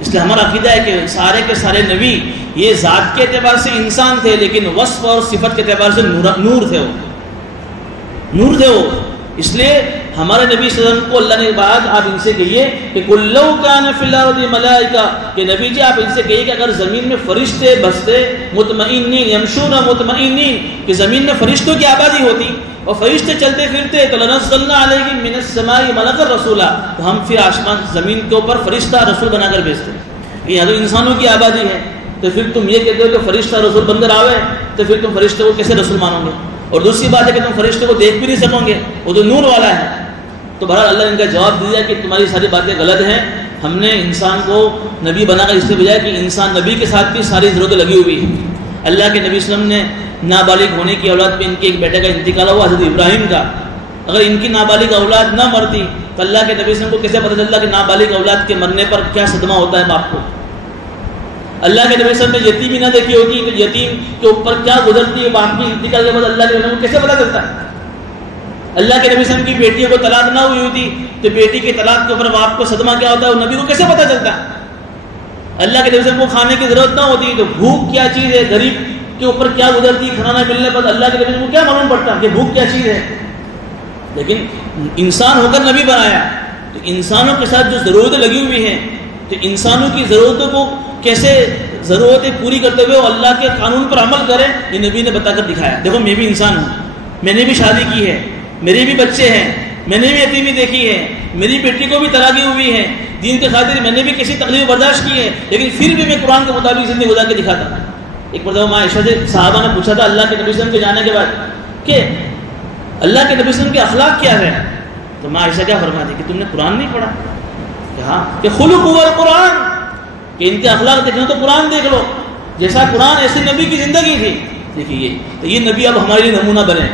اس لیے ہمارا عقیدہ ہے کہ سارے کے سارے نبی یہ ذات کے اعتبار سے انسان تھے, لیکن وصف اور صفت کے اعتبار سے نور تھے, نور تھے وہ. اس لیے ہمارے نبی صلی اللہ علیہ وسلم کو اللہ نے بات آپ ان سے کہیے کہ کلو کان فی الارض ملائکہ, کہ نبی جی آپ ان سے کہیے کہ اگر زمین میں فرشتے بستے مطمئنین یمشون مطمئنین, کہ زمین میں فرشتوں کی آبادی ہوتی اور فرشتے چلتے پھرتے, تو لنزلنا علیہم من السماء ملکا رسولا, تو ہم پھر آسمان زمین کے اوپر فرشتہ رسول بنا کر بھیجتے. یہاں تو انسانوں کی آبادی ہے, تو پھر تم یہ کہتے ہو کہ فرشتہ رسول بن کر آوے, تو پھر تم فرشتے کو کیسے رسول مانو گے؟ اور دوسری بات ہے کہ تم فرشتوں کو دیکھ بھی نہیں سکو گے، وہ تو نور والا ہے۔ تو بہرحال اللہ نے ان کا جواب دیا کہ تمہاری ساری باتیں غلط ہیں، ہم نے انسان کو نبی بنا کر اس کے بجائے کہ انسان نبی کے ساتھ بھی ساری ضرورتیں لگی ہوئی ہیں۔ اللہ کے نبی صلی اللہ علیہ وسلم نے نابالغ ہونے کی اولاد میں ان کے ایک بیٹے کا انتقال ہوا حضرت ابراہیم کا، اگر ان کی نابالغ اولاد نہ مرتی تو اللہ کے نبی صلی اللہ علیہ وسلم کو کیسے پتہ چلتا کہ نابالغ اولاد کے مرنے پر کیا صدمہ ہوتا ہے باپ کو؟ اللہ کے نبی صلی اللہ علیہ وسلم نے یتیمی نہ دیکھی ہوتی تو یتیم کے اوپر کیا گزرتی ہے باپ کی انتقال کے بعد اللہ کے نبی کو کیسے پتہ چلتا ہے؟ اللہ کے نبی صلی اللہ علیہ وسلم کی بیٹیوں کو طلاق نہ ہوئی ہوتی تو بیٹی کے طلاق کے اوپر باپ کو صدمہ کیا ہوتا ہے وہ نبی کو کیسے پتہ چلتا ہے؟ اللہ کے نبی صلی اللہ علیہ وسلم کو کھانے کی ضرورت نہ ہوتی تو بھوک کیا چیز ہے، غریب کے اوپر کیا گزرتی، کھانا نہ ملنے پر اللہ کے نبی صلی اللہ علیہ وسلم کو کیا معلوم پڑتا کہ بھوک کیا چیز ہے؟ لیکن انسان ہو کر نبی بنایا تو انسانوں کے ساتھ جو ضرورتیں لگی ہوئی ہیں تو انسانوں کی ضرورتوں کو کیسے ضرورتیں پوری کرتے ہوئے وہ اللہ کے قانون پر عمل کریں، یہ نبی نے بتا کر دکھایا۔ دیکھو میں بھی انسان ہوں، میں نے بھی شادی کی ہے، میرے بھی بچے ہیں، میں نے بھی یتیمی دیکھی ہے، میری بیٹی کو بھی طلاقیں ہوئی ہیں، دین کے خاطر میں نے بھی کسی تکلیف برداشت کی ہے، لیکن پھر بھی میں قرآن کے مطابق زندگی گزار کے دکھاتا ہوں۔ ایک مرتبہ ماں عائشہ سے صحابہ نے پوچھا تھا اللہ کے نبی صلی اللہ علیہ وسلم کے جانے کے بعد کہ اللہ کے نبی صلی اللہ علیہ وسلم کے اخلاق کیا ہے، تو ماں عائشہ کیا فرماتی کہ تم نے قرآن نہیں پڑھا؟ کہ ہاں، کہ خلق هو القرآن، کہ ان کے اخلاق دیکھنا تو قرآن دیکھ لو، جیسا قرآن ایسے نبی کی زندگی تھی۔ دیکھیے تو یہ نبی اب ہمارے لیے نمونہ بنے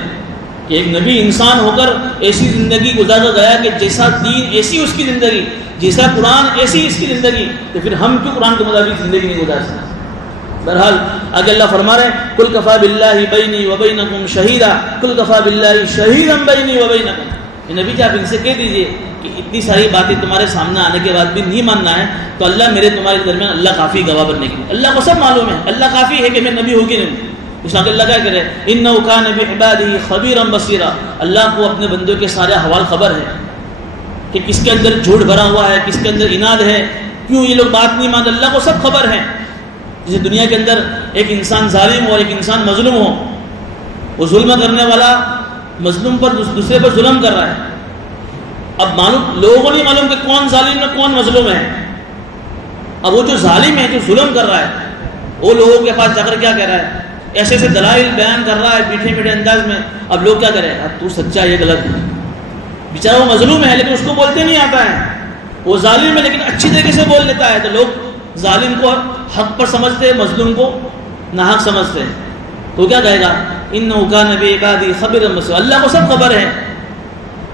کہ ایک نبی انسان ہو کر ایسی زندگی گزار کر گیا کہ جیسا دین ایسی اس کی زندگی، جیسا قرآن ایسی اس کی زندگی، تو پھر ہم کیوں قرآن کے مطابق زندگی نہیں گزار سکتے؟ بہرحال آگے اللہ فرما رہے ہیں قل کفا باللہ بینی و بینکم شہیدا، قل کفا باللہ شہیدا بینی و بینکم، کہ نبی جی آپ ان سے کہہ دیجئے کہ اتنی ساری باتیں تمہارے سامنے آنے کے بعد بھی نہیں ماننا ہے تو اللہ میرے تمہارے درمیان اللہ کافی گواہ بننے کے لیے، اللہ کو سب معلوم ہے، اللہ کافی ہے کہ میں نبی ہوں کہ نہیں۔ اس لیے اللہ کیا کرے انہ کان بعبادہ خبیرا بصیرا، اللہ کو اپنے بندوں کے سارے احوال خبر ہے کہ کس کے اندر جھوٹ بھرا ہوا ہے، کس کے اندر اناد ہے، کیوں یہ لوگ بات نہیں مانتے، اللہ کو سب خبر ہے۔ جیسے دنیا کے اندر ایک انسان ظالم ہو اور ایک انسان مظلوم ہو، وہ ظلم کرنے والا مظلوم پر دوسرے پر ظلم کر رہا ہے، اب معلوم لوگوں کو نہیں معلوم کہ کون ظالم ہے کون مظلوم ہے، اب وہ جو ظالم ہے جو ظلم کر رہا ہے وہ لوگوں کے پاس جا کر کیا کہہ رہا ہے، ایسے ایسے دلائل بیان کر رہا ہے میٹھے میٹھے انداز میں، اب لوگ کیا کریں اب تو سچا یہ غلط ہے، بیچارہ وہ مظلوم ہے لیکن اس کو بولتے نہیں آتا ہے، وہ ظالم ہے لیکن اچھی طریقے سے بول لیتا ہے، تو لوگ ظالم کو حق پر سمجھتے ہیں، مظلوم کو ناحق سمجھتے ہیں، تو کیا کہے گا انہ کان بعبادہ خبیرا بصیرا، اللہ کو سب خبر ہے،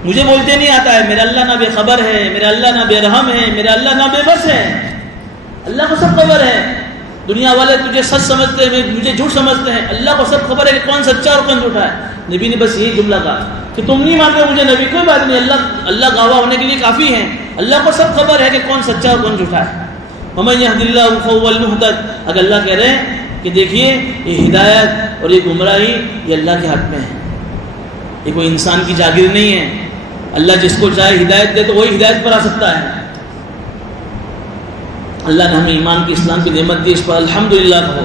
مجھے بولتے نہیں آتا ہے، میرا اللہ نہ بے خبر ہے، میرا اللہ نہ بے رحم ہے، میرا اللہ نہ بے بس ہے، اللہ کو سب خبر ہے۔ دنیا والے تجھے سچ سمجھتے ہیں، مجھے جھوٹ سمجھتے ہیں، اللہ کو سب خبر ہے کہ کون سچا اور کون جھوٹا ہے۔ نبی نے بس یہی جملہ کہا کہ تم نہیں مانتے مجھے نبی، کوئی بات نہیں، اللہ گواہ ہونے کے لیے کافی ہے، اللہ کو سب خبر ہے کہ کون سچا اور کون جھوٹا ہے۔ ومن یہد اللہ فہو المہتد، اگر اللہ کہہ رہے ہیں کہ دیکھیے یہ ہدایت اور یہ گمراہی یہ اللہ کے ہاتھ میں ہے، یہ کوئی انسان کی جاگیر نہیں ہے، اللہ جس کو چاہے ہدایت دے تو وہی ہدایت پر آ سکتا ہے۔ اللہ نے ہمیں ایمان کی اسلام کی نعمت دی، اس پر الحمدللہ کہو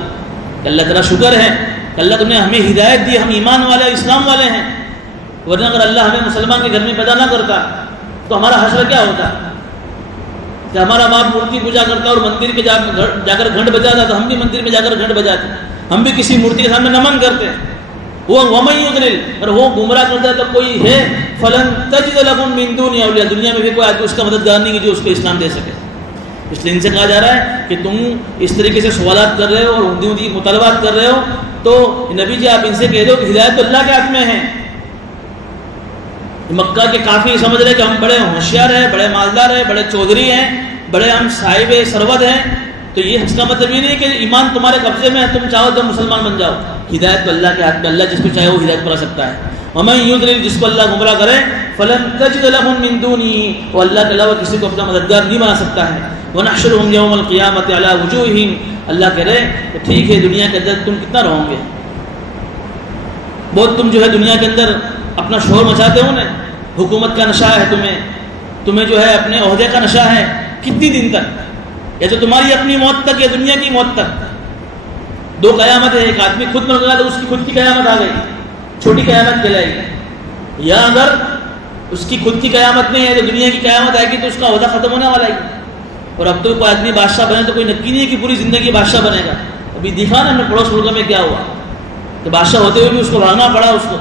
کہ اللہ تعالیٰ شکر ہے کہ اللہ تم نے ہمیں ہدایت دی، ہم ایمان والے اسلام والے ہیں، ورنہ اگر اللہ ہمیں مسلمان کے گھر میں پیدا نہ کرتا تو ہمارا حشر کیا ہوتا کہ ہمارا باپ مورتی پوجا کرتا اور مندر کے جا کر گھنٹ بجاتا تو ہم بھی مندر میں جا کر گھنٹ بجاتے، ہم بھی کسی مورتی کے سامنے نمن کرتے، وہ ومن یضلل، اور وہ گمراہ کرتا ہے تو کوئی ہے فلن تجد لهم من دون اولیاء، دنیا میں بھی کوئی آدمی اس کا مددگار نہیں ہے جو اس کو اسلام دے سکے۔ اس لیے ان سے کہا جا رہا ہے کہ تم اس طریقے سے سوالات کر رہے ہو اور اندھی مطالبات کر رہے ہو تو نبی جی آپ ان سے کہہ دو کہ ہدایت تو اللہ کے ہاتھ میں ہے۔ مکہ کے کافی سمجھ رہے کہ ہم بڑے ہوشیار ہیں، بڑے مالدار ہیں، بڑے چودھری ہیں، بڑے ہم صاحب سرود ہیں، تو یہ اس کا مطلب یہ نہیں کہ ایمان تمہارے قبضے میں ہے، تم چاہو تو مسلمان بن جاؤ، ہدایت تو اللہ کے ہاتھ میں، اللہ جس کو چاہے وہ ہدایت پر آ سکتا ہے۔ ومن یضلل، جس کو اللہ گمراہ کرے، فلن تجد لهم من دونه، وہ اللہ کے علاوہ کسی کو اپنا مددگار نہیں بنا سکتا ہے۔ ونحشرهم يوم القيامة على وجوههم، اللہ کہہ رہے کہ ٹھیک ہے دنیا کے اندر تم کتنا رہو گے، بہت تم جو ہے دنیا کے اندر اپنا شور مچاتے ہو نا، حکومت کا نشہ ہے تمہیں جو ہے اپنے عہدے کا نشہ ہے، کتنی دن تک، یا تو تمہاری اپنی موت تک یا دنیا کی موت تک۔ دو قیامت ہے، ایک آدمی خود مر گیا تو اس کی خود کی قیامت آ گئی، چھوٹی قیامت کہلائے گی، یا اگر اس کی خود کی قیامت نہیں ہے تو دنیا کی قیامت آئے گی تو اس کا عہدہ ختم ہونے والا ہے۔ اور اب تو کوئی آدمی بادشاہ بنے تو کوئی نکی نہیں ہے کہ پوری زندگی بادشاہ بنے گا، ابھی دیکھا نا ہم نے پڑوس ملک میں کیا ہوا، کہ بادشاہ ہوتے ہوئے بھی اس کو بھاگنا پڑا اس کو.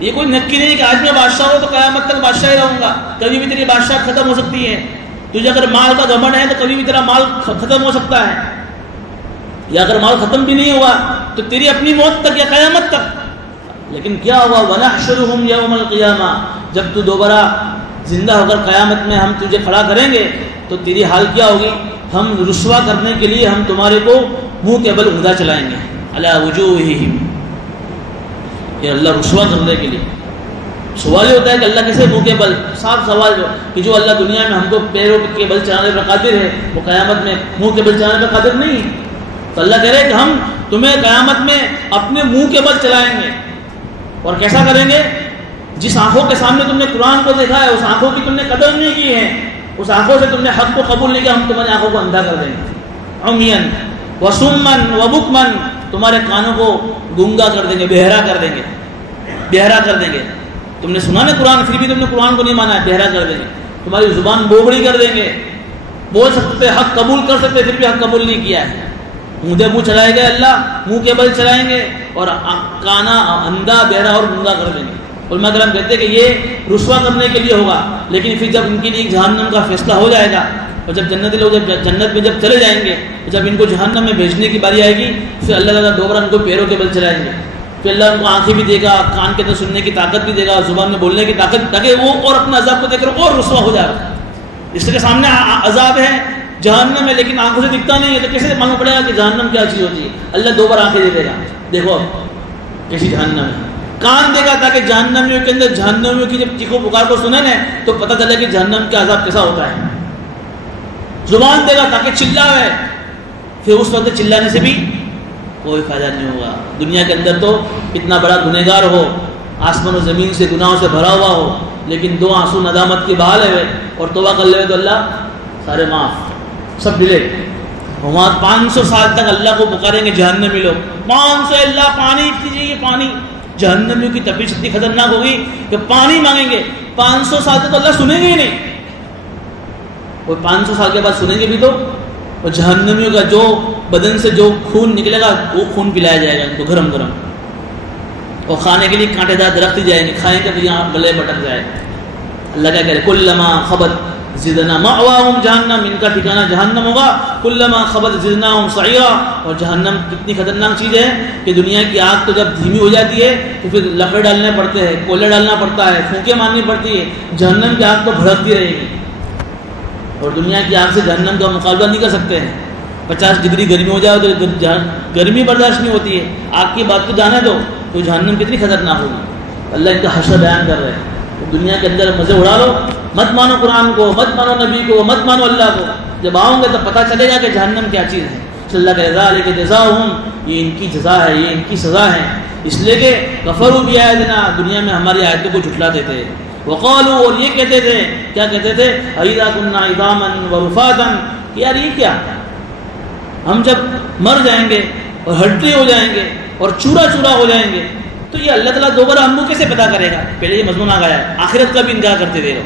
یہ کوئی نکی نہیں کہ آج میں بادشاہ ہوں تو قیامت تک بادشاہ ہی رہوں گا. کبھی بھی تیری بادشاہ ختم ہو سکتی ہے. تجھے اگر مال کا گھمنڈ ہے تو کبھی بھی تیرا مال ختم ہو سکتا ہے, یا اگر مال ختم بھی نہیں ہوا تو تیری اپنی موت تک یا قیامت تک. لیکن کیا ہوا, وَنَحْشُرُهُمْ يَوْمَ الْقِيَامَةِ, جب تو دوبارہ زندہ ہو کر قیامت میں ہم تجھے کھڑا کریں گے تو تیری حال کیا ہوگی؟ ہم رسوا کرنے کے لیے ہم تمہارے کو منہ کے بل اوندا چلائیں گے. عَلَىٰ وُجُوهِهِمْ, یہ اللہ رسوا کرنے کے لیے. سوال یہ ہوتا ہے کہ اللہ کیسے منہ کے بل؟ صاف سوال جو کہ جو اللہ دنیا میں ہم کو پیروں کے بل چلانے پر قادر ہے وہ قیامت میں منہ کے بل چلانے پر قادر نہیں ہے. تو اللہ کہہ رہے ہیں کہ ہم تمہیں قیامت میں اپنے منہ کے بل چلائیں گے. اور کیسا کریں گے؟ جس آنکھوں کے سامنے تم نے قرآن کو دیکھا ہے اس آنکھوں کی تم نے قدر نہیں کی ہے, اس آنکھوں سے تم نے حق کو قبول نہیں کیا, ہم تمہاری آنکھوں کو اندھا کر دیں گے. عمیاً وصمًا وبکمًا, تمہارے کانوں کو گنگا کر دیں گے, بہرا کر دیں گے, بہرا کر دیں گے. تم نے سنا نا قرآن, پھر بھی تم نے قرآن کو نہیں مانا ہے, بہرا کر دیں گے. تمہاری زبان بوبڑی کر دیں گے, بول سکتے حق قبول کر سکتے پھر بھی حق قبول نہیں کیا ہے. منہ چلائے گئے اللہ, منہ کے بل چلائیں گے اور کانا اندھا بہرا اور گنگا کر دیں گے. علماء کرام کہتے ہیں کہ یہ رسوا کرنے کے لیے ہوگا, لیکن پھر جب ان کے لیے جہنم کا فیصلہ ہو جائے گا اور جب جنتی لوگ جب جنت میں جب چلے جائیں گے, جب ان کو جہنم میں بھیجنے کی باری آئے گی پھر اللہ تعالیٰ دوبارہ ان کو پیروں کے بل چلائیں گے. پھر اللہ ان کو آنکھیں بھی دے گا, کان کے اندر سننے کی طاقت بھی دے گا, زبان میں بولنے کی طاقت, تاکہ وہ اور اپنے عذاب کو دیکھ کر اور رسوا ہو جائے گا. اس کے سامنے عذاب ہے, جہنم ہے, لیکن آنکھوں سے دکھتا نہیں ہے, تو کیسے معلوم پڑے گا کہ جہنم کیا چیز ہوتی ہے؟ اللہ دوبارہ آنکھیں دے دے گا, دیکھو کیسی جہنم ہے. کان دے گا تاکہ جہنمیوں کے اندر جہنمیوں کی جب چیخو پکار کو سنیں نا تو پتہ چلے کہ جہنم کا عذاب کیسا ہوتا ہے. زبان دے گا تاکہ چلائے, پھر اس وقت چلانے سے بھی کوئی فائدہ نہیں ہوگا. دنیا کے اندر تو اتنا بڑا گنہگار ہو, آسمان و زمین سے گناہوں سے بھرا ہوا ہو, لیکن دو آنسو ندامت کی بہا لے اور توبہ کر لے تو اللہ سارے معاف, سب ڈیلیٹ. وہاں 500 سال تک اللہ کو پکاریں گے جہنمی لوگ, 500 اللہ پانی کیجیے پانی. جہنمیوں کی تپش اتنی خطرناک ہوگی کہ پانی مانگیں گے 500 سال تک تو اللہ سنیں گے ہی نہیں. وہ 500 سال کے بعد سنیں گے بھی تو, اور جہنمیوں کا جو بدن سے جو خون نکلے گا وہ خون پلایا جائے گا ان کو گرم گرم, اور کھانے کے لیے کانٹے دار درخت ہی جائیں گے, کھائیں گے تو یہاں گلے بٹک جائے. اللہ کیا کہہ رہے, کلما خبت زدنا مأواہم جہنم, ان کا ٹھکانہ جہنم ہوگا. کلما خبت زدناہم سعیرا, اور جہنم کتنی خطرناک چیز ہے کہ دنیا کی آگ تو جب دھیمی ہو جاتی ہے تو پھر لکڑ ڈالنے پڑتے ہیں, کوئلہ ڈالنا پڑتا ہے, پھونکیں مارنی پڑتی ہے. جہنم کی آگ تو بھڑکتی رہے گی, اور دنیا کی آگ سے جہنم کا مقابلہ نہیں کر سکتے ہیں. 50 ڈگری گرمی ہو جائے تو گرمی برداشت نہیں ہوتی ہے, آگ کی بات تو جانے دو, تو جہنم کتنی خطرناک ہوگی. اللہ ان کا حشر بیان کر رہے ہیں. دنیا کے اندر مزے اڑا لو, مت مانو قرآن کو, مت مانو نبی کو, مت مانو اللہ کو. جب آؤں گے تو پتہ چلے گا کہ جہنم کیا چیز ہے. اللہ کا ذالک جزاؤہم, یہ ان کی جزا ہے, یہ ان کی سزا ہے, اس لیے کہ کفروا بآیاتنا, دنیا میں ہماری آیتوں کو جھٹلاتے تھے. وقالوا, اور یہ کہتے تھے, کیا کہتے تھے, اذا كنا عظاما ورفاتا, یار یہ کیا, ہم جب مر جائیں گے اور ہڈی ہو جائیں گے اور چورا چورا ہو جائیں گے تو یہ اللہ تعالیٰ دوبارہ ہم کو کیسے پتا کرے گا. پہلے یہ مضمون آ گیا ہے, آخرت کا بھی انکار کرتے تھے,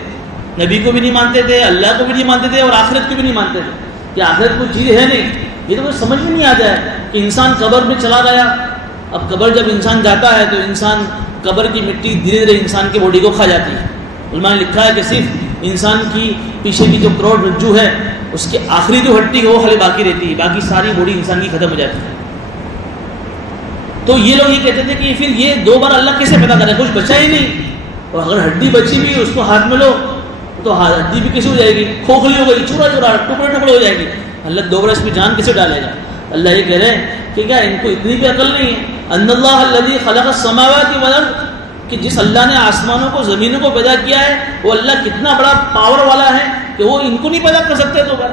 نبی کو بھی نہیں مانتے تھے, اللہ کو بھی نہیں مانتے تھے, اور آخرت کو بھی نہیں مانتے تھے کہ آخرت کوئی چیز ہے نہیں. یہ تو کچھ سمجھ میں نہیں آتا ہے کہ انسان قبر میں چلا گیا, اب قبر جب انسان جاتا ہے تو انسان قبر کی مٹی دھیرے دھیرے انسان کی باڈی کو کھا جاتی ہے. علماء نے لکھا ہے کہ صرف انسان کی پیچھے کی جو کروڑ رجو ہے اس کی آخری جو ہڈی ہے وہ خالی باقی رہتی ہے, باقی ساری باڈی انسان کی ختم ہو جاتی ہے. تو یہ لوگ یہ کہتے تھے کہ پھر یہ دوبارہ اللہ کیسے پیدا کرے, کچھ بچا ہی نہیں, اور اگر ہڈی بچی بھی اس کو ہاتھ میں لو تو ہڈی بھی کیسے ہو جائے گی, کھوکھلی ہو گئی, چورا چورا ٹکڑے ٹکڑے ہو جائے گی. اللہ دوبارہ اس میں جان کیسے ڈالے گا. اللہ یہ کہہ رہے ہیں کہ کیا ان کو اتنی بھی عقل نہیں ہے. ان اللہ الذی خلق السماوات والارض, کہ جس اللہ نے آسمانوں کو زمینوں کو پیدا کیا ہے وہ اللہ کتنا بڑا پاور والا ہے کہ وہ ان کو نہیں پیدا کر سکتے دوبارہ.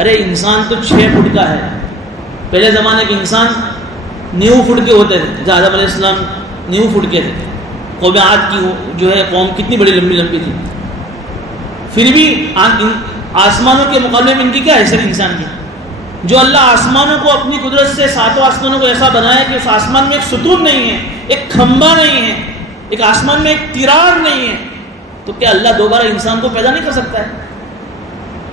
ارے انسان تو 6 فٹ کا ہے, پہلے زمانے کے انسان 9 فٹ کے ہوتے تھے, جب آدم علیہ السلام 9 فٹ کے تھے. قوم عاد کی جو ہے قوم کتنی بڑی لمبی لمبی تھی, پھر بھی آسمانوں کے مقابلے میں ان کی کیا حیثیت انسان کی. جو اللہ آسمانوں کو اپنی قدرت سے 7 آسمانوں کو ایسا بنایا کہ اس آسمان میں ایک ستون نہیں ہے, ایک کھمبا نہیں ہے, ایک آسمان میں ایک تیرار نہیں ہے, تو کیا اللہ دوبارہ انسان کو پیدا نہیں کر سکتا ہے.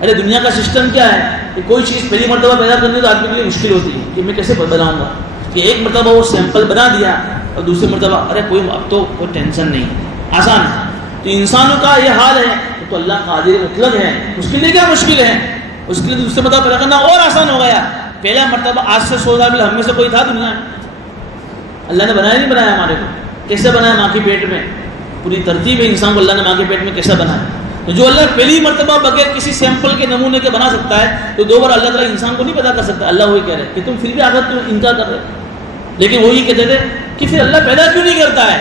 ارے دنیا کا سسٹم کیا ہے کہ کوئی چیز پہلی مرتبہ پیدا کرنے تو آدمی کے لیے مشکل ہوتی ہے کہ میں کیسے بناؤں گا. کہ ایک مرتبہ وہ سیمپل بنا دیا اور دوسری مرتبہ ارے کوئی اب تو کوئی ٹینشن نہیں، آسان ہے. تو انسانوں کا یہ حال ہے. تو اللہ قادر مطلق ہے، اس کے لیے کیا مشکل ہے؟ اس کے لیے دوسرے مرتبہ پیدا کرنا اور آسان ہو گیا. پہلا مرتبہ آج سے 100 سال پہلے ہم میں سے کوئی تھا دنیا میں؟ اللہ نے بنایا نہیں بنایا ہمارے کو؟ کیسے بنایا؟ ماں کے پیٹ میں. پوری ترتیب ہے انسان کو اللہ نے ماں کے پیٹ میں کیسا بنایا. تو جو اللہ پہلی مرتبہ بغیر کسی سیمپل کے نمونے کے بنا سکتا ہے تو دو بار اللہ تعالیٰ انسان کو نہیں پیدا کر سکتا. اللہ وہی کہہ رہے کہ تم پھر بھی آخر تم انکار کر رہے. لیکن وہی کہتے تھے کہ پھر اللہ پیدا کیوں نہیں کرتا ہے؟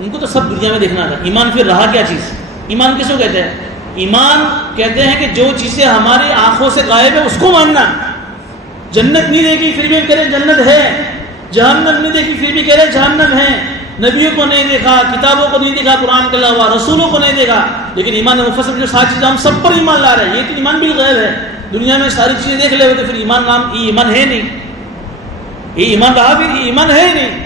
ان کو تو سب دنیا میں دیکھنا تھا. ایمان پھر رہا کیا چیز؟ ایمان کس کو کہتے ہیں؟ ایمان کہتے ہیں کہ جو چیزیں ہماری آنکھوں سے غائب ہے اس کو ماننا. جنت نہیں دیکھی پھر بھی کہہ رہے جنت ہے، جہنم نہیں دیکھی پھر بھی کہہ رہے جہنم ہے. نبیوں کو نہیں دیکھا، کتابوں کو نہیں دیکھا، قرآن کے علاوہ رسولوں کو نہیں دیکھا، لیکن ایمان مفصل جو ساری چیزیں ہم سب پر ایمان لا رہے ہیں. یہ تو ایمان بالغیب ہے. دنیا میں ساری چیزیں دیکھ لے ہوئے تو پھر ایمان نام یہ ایمان ہے نہیں. یہ ایمان رہا پھر یہ ایمان ہے نہیں.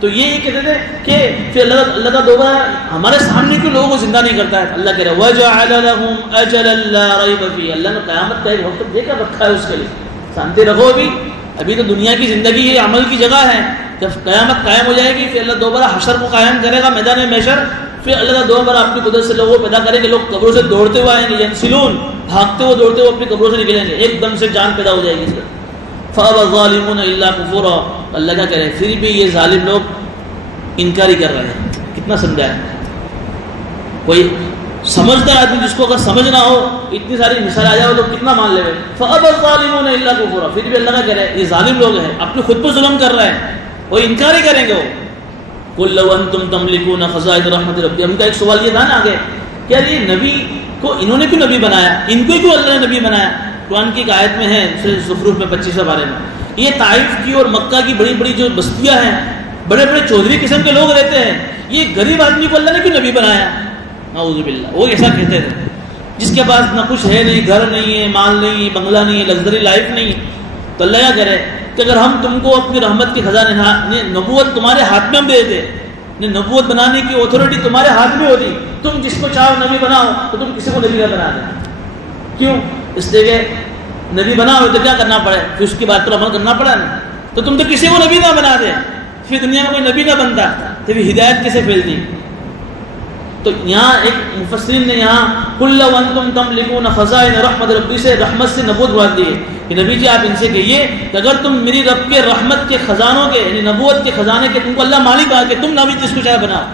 تو یہ کہتے تھے کہ پھر اللہ کا دوبارہ ہمارے سامنے کے لوگوں کو زندہ نہیں کرتا ہے. اللہ کہہ رہا ہے وَجَعَلَ لَهُمْ أَجَلًا لَا رَيْبَ فِيهِ. اللہ نے قیامت کا ایک وقت دے کر رکھا ہے اس کے لیے. سانتے رکھو ابھی تو دنیا کی زندگی یہ عمل کی جگہ ہے. جب قیامت قائم ہو جائے گی پھر اللہ دوبارہ حشر کو قائم کرے گا، میدان محشر. پھر اللہ دوبارہ اپنی قدرت سے لوگوں کو پیدا کرے کہ لوگ قبروں سے دوڑتے ہوئے آئیں گے. ینسلون، بھاگتے ہوئے دوڑتے ہوئے اپنی قبروں سے نکلیں گے. ایک دم سے جان پیدا ہو جائے گی. فَأَبَى الظَّالِمُونَ إِلَّا كُفُورًا. اللہ کیا کہہ رہے پھر بھی یہ ظالم لوگ انکار ہی کر رہے ہیں. کتنا سمجھا ہے کوئی سمجھدار آدمی جس کو اگر سمجھ نہ ہو اتنی ساری مثال آ جائے تو کتنا مان لے. فَأَبَى الظَّالِمُونَ إِلَّا كُفُورًا. پھر بھی اللہ کا کہہ رہے ہیں یہ ظالم لوگ ہیں، اپنے خود پر ظلم کر رہے ہیں، وہ انکار ہی کریں گے. وہ قُل لَوْ أَنْتُمْ تَمْلِكُونَ خَزَائِنَ رَحْمَتِ رَبِّي. ہم کا ایک سوال یہ تھا نا آگے کہ یہ نبی کو انہوں نے کیوں نبی بنایا؟ ان کو کیوں اللہ نے نبی بنایا؟ قرآن کی ایک آیت میں ہے زخرف میں 25 بارے میں. یہ طائف کی اور مکہ کی بڑی بڑی جو بستیاں ہیں، بڑے بڑے چودھری قسم کے لوگ رہتے ہیں، یہ غریب آدمی کو اللہ نے کیوں نبی بنایا؟ نعوذ باللہ. وہ ایسا کہتے تھے جس کے پاس نہ کچھ ہے، نہیں گھر نہیں ہے، مال نہیں ہے، بنگلہ نہیں ہے، لگژری لائف نہیں ہے. تو اللہ کیا کرے کہ اگر ہم تم کو اپنی رحمت کے خزانے نبوت تمہارے ہاتھ میں ہم دے دیتے، نبوت بنانے کی اتھارٹی تمہارے ہاتھ میں ہوتی، تم جس کو چاہو نبی بناؤ تو تم کسی کو نبی نہ بنا دیں. کیوں؟ اس لیے کہ نبی بنا ہو تو کیا کرنا پڑے؟ پھر اس کی بات پر عمل کرنا پڑا نا. تو تم تو کسی کو نبی نہ بنا دے، پھر دنیا میں کوئی نبی نہ بنتا تو پھر ہدایت کیسے پھیلتی؟ تو یہاں ایک مفسرین نے یہاں قُل لَوْ أَنْتُمْ تَمْلِكُونَ خَزَائِنَ رَحْمَتِ رَبِّي سے رحمت سے نبوت مراد دی ہے کہ نبی جی آپ ان سے کہیے کہ اگر تم میری رب کے رحمت کے خزانوں کے یعنی نبوت کے خزانے کے تم کو اللہ مالک بنا کے تم نبی جس کو چاہے بنا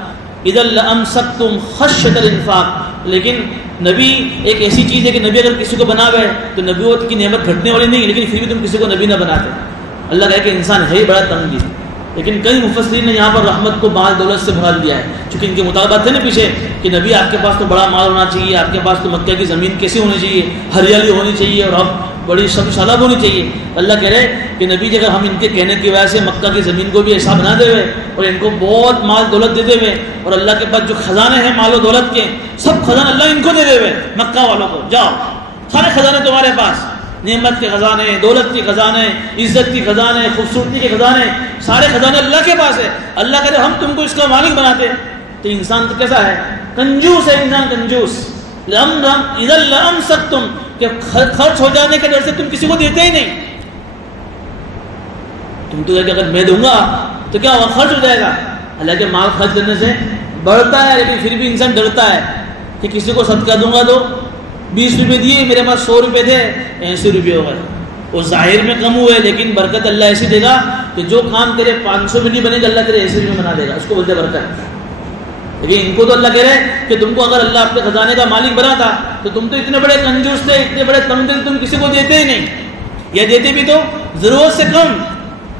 اِذًا لَأَمْسَكْتُمْ خَشْيَةَ الْإِنفَاقِ. لیکن نبی ایک ایسی چیز ہے کہ نبی اگر کسی کو بناوے تو نبوت کی نعمت گھٹنے والی نہیں، لیکن پھر بھی تم کسی کو نبی نہ بناتے. اللہ کہے کہ انسان ہے ہی بڑا تنگ. لیکن کئی مفسرین نے یہاں پر رحمت کو مال دولت سے مراد دیا ہے، چونکہ ان کے مطالبات تھے نا پیچھے کہ نبی آپ کے پاس تو بڑا مال ہونا چاہیے، آپ کے پاس تو مکہ کی زمین کیسی ہونی چاہیے، ہریالی ہونی چاہیے اور اب بڑی سب سالاب ہونی چاہیے. اللہ کہہ رہے کہ نبی جی اگر ہم ان کے کہنے کی وجہ سے مکہ کی زمین کو بھی ایسا بنا دے ہوئے اور ان کو بہت مال دولت دے دے ہوئے اور اللہ کے پاس جو خزانے ہیں مال و دولت کے سب خزانے اللہ ان کو دے دے ہوئے مکہ والوں کو، جاؤ سارے خزانے تمہارے پاس، نعمت کے خزانے، دولت کے خزانے، عزت کے خزانے، خوبصورتی کے خزانے، سارے خزانے اللہ کے پاس ہے. اللہ کہتے ہم تم کو اس کا مالک بناتے. تو انسان تو کیسا ہے؟ کنجوس ہے انسان، کنجوس. اذا لامسکتم کہ خرچ ہو جانے کے ڈر سے تم کسی کو دیتے ہی نہیں. تم تو کہ اگر میں دوں گا تو کیا ہوگا؟ خرچ ہو جائے گا. حالانکہ مال خرچ دینے سے بڑھتا ہے لیکن پھر بھی انسان ڈرتا ہے کہ کسی کو صدقہ دوں گا تو 20 روپے دیے، میرے پاس 100 روپے تھے 80 روپے ہو گئے. وہ ظاہر میں کم ہوئے لیکن برکت اللہ ایسی دے گا کہ جو کام تیرے 500 میں نہیں بنے گا اللہ تیرے 80 میں بنا دے گا. اس کو بولتے برکت. لیکن ان کو تو اللہ کہہ رہے کہ تم کو اگر اللہ اپنے خزانے کا مالک بنا تھا تو تم تو اتنے بڑے کنجوس تھے، اتنے بڑے تنگ دل، تم کسی کو دیتے ہی نہیں، یا دیتے بھی تو ضرورت سے کم.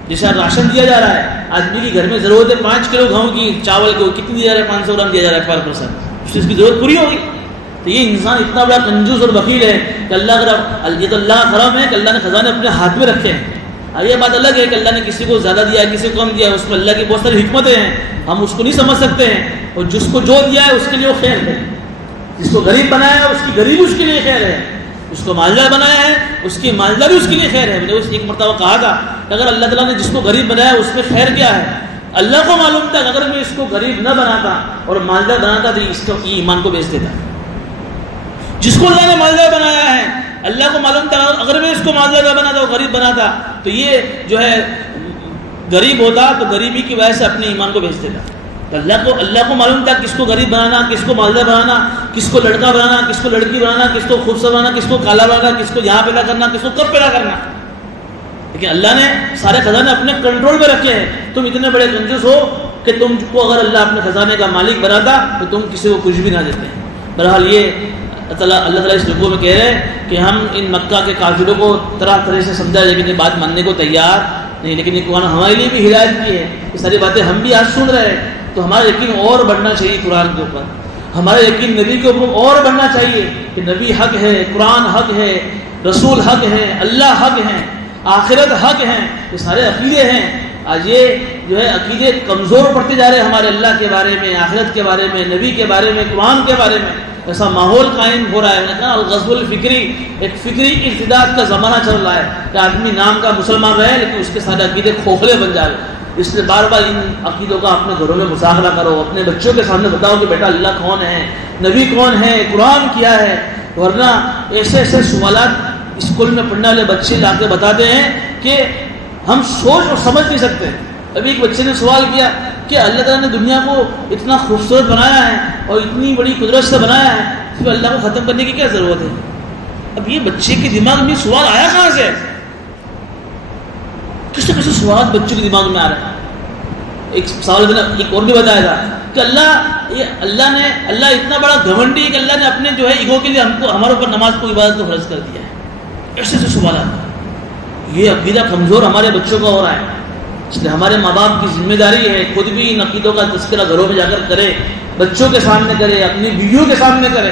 جیسا راشن دیا جا رہا ہے، آدمی کی گھر میں ضرورت ہے 5 کلو گیہوں کی، چاول کو کتنی دیا جا رہا ہے؟ 500 گرام دیا جا رہا ہے پر پرسن. اس کی ضرورت پوری ہوگی. تو یہ انسان اتنا بڑا کنجوس اور بخیل ہے کہ یہ تو اللہ حرام ہے کہ اللہ نے خزانے اپنے ہاتھ میں رکھے ہیں. اب یہ بات الگ ہے کہ اللہ نے کسی کو زیادہ دیا ہے، کسی کو کم دیا ہے، اس میں اللہ کی بہت ساری حکمتیں ہیں، ہم اس کو نہیں سمجھ سکتے ہیں. اور جس کو جو دیا ہے اس کے لیے وہ خیر ہے، جس کو غریب بنایا ہے اس کی غریب اس کے لیے خیر ہے، اس کو مالدار بنایا ہے اس کی مالداری اس کے لیے خیر ہے. میں نے اس ایک مرتبہ کہا تھا کہ اگر اللہ تعالیٰ نے جس کو غریب بنایا اس میں خیر کیا ہے؟ اللہ کو معلوم تھا کہ اگر میں اس کو غریب نہ بناتا اور مالدار بناتا تو اس کو ایمان کو بیچ دیتا. جس کو اللہ نے مالدار بنایا ہے اللہ کو معلوم تھا اگر میں اس کو مالدار نہ بناتا اور غریب بناتا تو یہ جو ہے غریب ہوتا تو غریبی کی وجہ سے اپنے ایمان کو بیچ دیتا. تو اللہ کو معلوم تھا کس کو غریب بنانا, کس کو مالدار بنانا, کس کو لڑکا بنانا, کس کو لڑکی بنانا, کس کو خوبصورت بنانا, کس کو کالا بنانا, کس کو یہاں پیدا کرنا, کس کو کب پیدا کرنا. لیکن اللہ نے سارے خزانے اپنے کنٹرول میں رکھے ہیں. تم اتنے بڑے کنجوس ہو کہ تم کو اگر اللہ اپنے خزانے کا مالک بناتا تو تم کسی کو کچھ بھی نہ دیتے. بہرحال یہ اللہ تعالیٰ اس رکوع میں کہہ رہے ہیں کہ ہم ان مکہ کے کافروں کو طرح سے سمجھا لیکن یہ بات ماننے کو تیار نہیں. لیکن یہ قرآن ہمارے لیے بھی ہدایت کی ہے. یہ ساری باتیں ہم بھی آج سن رہے ہیں تو ہمارا یقین اور بڑھنا چاہیے قرآن کے اوپر. ہمارا یقین نبی کے اوپر اور بڑھنا چاہیے کہ نبی حق ہے, قرآن حق ہے, رسول حق ہے, اللہ حق ہے, آخرت حق ہے. یہ سارے عقیدے ہیں. آج یہ جو ہے عقیدے کمزور پڑتے جا رہے ہیں ہمارے اللہ کے بارے میں, آخرت کے بارے میں, نبی کے بارے میں, قرآن کے بارے میں. ایسا ماحول قائم ہو رہا ہے. میں نے کہا الغزو الفکری, ایک فکری ارتداد کا زمانہ چل رہا ہے کہ آدمی نام کا مسلمان رہے لیکن اس کے سارے عقیدے کھوکھلے بن جا رہے ہیں. اس لیے بار بار ان عقیدوں کا اپنے گھروں میں مذاکرہ کرو, اپنے بچوں کے سامنے بتاؤ کہ بیٹا اللہ کون ہے, نبی کون ہے, قرآن کیا ہے. ورنہ ایسے سوالات اسکول میں پڑھنے والے بچے لا کے بتاتے ہیں کہ ہم سوچ اور سمجھ نہیں سکتے. ابھی ایک بچے نے سوال کیا کہ اللہ تعالیٰ نے دنیا کو اتنا خوبصورت بنایا ہے اور اتنی بڑی قدرت سے بنایا ہے, پھر اللہ کو ختم کرنے کی کیا ضرورت ہے. اب یہ بچے کے دماغ میں سوال آیا کہاں سے؟ کس طرح سے سوال بچوں کے دماغ میں آ رہا ہے. ایک سوال ایک اور بھی بتایا تھا کہ اللہ اتنا بڑا گھمنڈی کہ اللہ نے اپنے جو ہے ایگو کے لیے ہمارے اوپر نماز کو عبادت کو فرض کر دیا ہے. ایسے سوالات, یہ عقیدہ کمزور ہمارے بچوں کا ہو رہا ہے. اس لیے ہمارے ماں باپ کی ذمہ داری ہے خود بھی ان عقیدوں کا تذکرہ گھروں میں جا کر کرے, بچوں کے سامنے کرے, اپنی بیویوں کے سامنے کرے.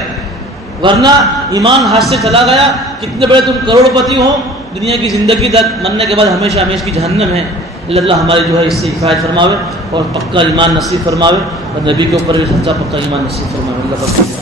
ورنہ ایمان ہاتھ سے چلا گیا, کتنے بڑے تم کروڑ پتی ہو, دنیا کی زندگی تک مرنے کے بعد ہمیشہ ہمیشہ کی جہنم ہے. اللہ تعالیٰ ہماری جو ہے اس سے حفاظت فرماوے اور پکا ایمان نصیب فرماوے اور نبی کے اوپر بھی سچا پکا ایمان نصیب فرماوے. اللہ